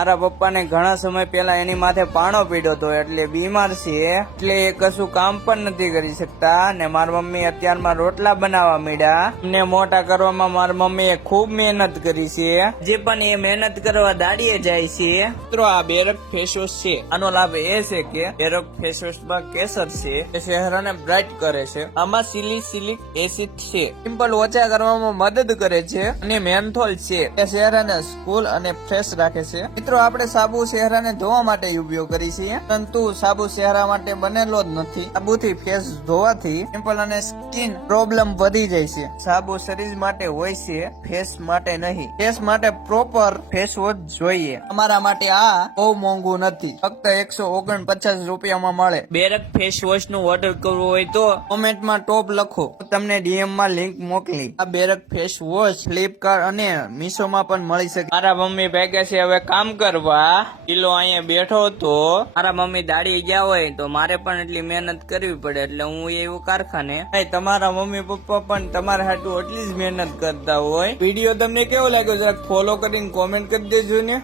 મારા પપ્પાને ઘણા સમય પહેલા એની માથે પાણો પીડ્યો હતો, એટલે બીમાર છે, એટલે એ કશું કામ પણ નથી કરી શકતા. ને મારી મમ્મી અત્યારમાં રોટલા બનાવવા માંડ્યા. અમને મોટા કરવામાં મારી મમ્મીએ ખૂબ મહેનત કરી છે, જે પણ એ મહેનત કરવા દાડીએ જાય છે. મિત્રો, આ બેરક ફેસ વોશ છે. આનો લાભ એ છે કે બેરક ફેસ વોશ માં કેસર છે, એ ચહેરાને બ્રાઇટ કરે છે. આમાં સિલિક એસિડ છે, પિમ્પલ ઓછા કરવામાં મદદ કરે છે, અને મેન્થોલ છે, એ ચહેરાને કુલ અને ફ્રેશ રાખે છે. મિત્રો, આપણે સાબુ ચહેરાને ધોવા માટે ઉપયોગ કરી છીએ, પરંતુ સાબુ ચહેરા માટે બનેલો જ નથી. સાબુથી ફેસ ધોવાથી પિમ્પલ અને સ્કિન પ્રોબ્લેમ વધી જાય છે. સાબુ શરીર માટે હોય છે, ફેસ માટે નહીં. ફેસ માટે પ્રોપર ફેસ વોશ જોઈએ. અમારા માટે આ બહુ મોંઘું નથી, ફક્ત 149 રૂપિયામાં મળે. બેરક ફેસ વોશ નું ઓર્ડર કરવું હોય તો કોમેન્ટમાં ટોપ લખો, તમને ડીએમ માં લિંક મોકલી. આ બેરક ફેસ વોશ ફ્લિપકાર્ટ અને મીશો માં પણ મળી શકે. મારા મમ્મી ભેગે છે હવે કામ કરવા. કિલો અહીંયા બેઠો હતો. મારા મમ્મી દાડી ગયા હોય તો મારે પણ એટલી મહેનત કરવી પડે, એટલે હું એવું કારખાને. તમારા મમ્મી પપ્પા પણ તમારા હાટુ એટલી જ મહેનત કરતા હોય. વિડીયો તમને કેવો લાગ્યો જરા ફોલો કરીને કોમેન્ટ કરી દેજો ને.